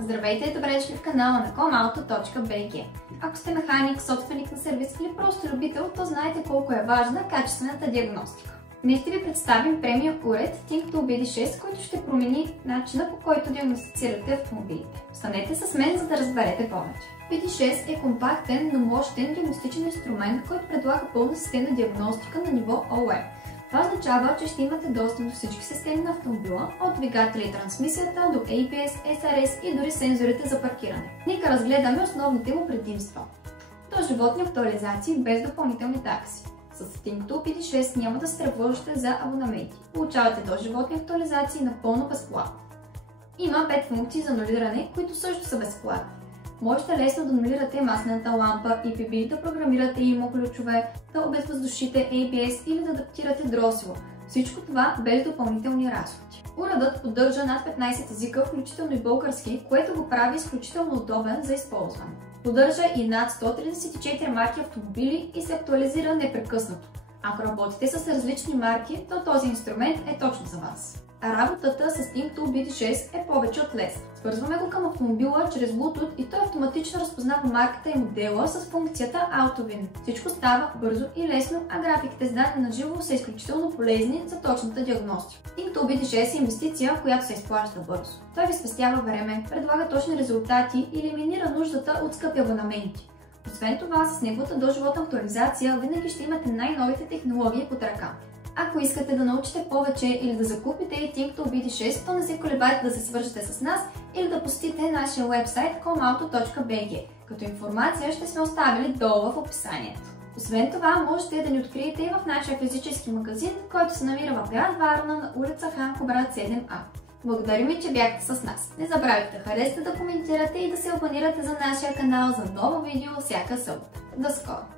Здравейте и добре дошли в канала на comauto.bg. Ако сте механик, собственик на сервис или просто любител, то знаете колко е важна качествената диагностика. Днес ще ви представим премиум уред ThinkTool BD6, който ще промени начина, по който диагностицирате автомобилите. Останете с мен, за да разберете повече. BD6 е компактен, но мощен диагностичен инструмент, който предлага пълна системна диагностика на ниво OEM. Това означава, че ще имате достъп до всички системи на автомобила, от двигателя и трансмисията до ABS, SRS и дори сензорите за паркиране. Нека разгледаме основните му предимства. Доживотни актуализации без допълнителни такси. С ThinkTool BD6 няма да се тревожите за абонаменти. Получавате доживотни актуализации напълно безплатно. Има 5 функции за анулиране, които също са безплатни. Можете лесно да анулирате маслената лампа, EPB, да програмирате IMO ключове, да обезвъздушите ABS или да адаптирате дросела. Всичко това без допълнителни разходи. Уредът поддържа над 15 езика, включително и български, което го прави изключително удобен за използване. Поддържа и над 134 марки автомобили и се актуализира непрекъснато. Ако работите с различни марки, то този инструмент е точно за вас. Работата с ThinkTool BD6 е повече от лесна. Свързваме го към автомобила чрез Bluetooth и той автоматично разпознава марката и модела с функцията AutoWin. Всичко става бързо и лесно, а графиките с данни на живо са изключително полезни за точната диагностика. ThinkTool BD6 е инвестиция, която се изплаща бързо. Той ви спестява време, предлага точни резултати и елиминира нуждата от скъпи абонаменти. Освен това, с неговата доживотна актуализация винаги ще имате най-новите технологии под ръка. Ако искате да научите повече или да закупите ThinkTool BD6, то не се колебайте да се свържете с нас или да посетите нашия уебсайт comauto.bg, като информация ще сме оставили долу в описанието. Освен това, можете да ни откриете и в нашия физически магазин, който се намира в град Варна на улица Ханко брат 7А. Благодарим ви, че бяхте с нас. Не забравяйте да харесате, да коментирате и да се абонирате за нашия канал за ново видео всяка събота. До скоро!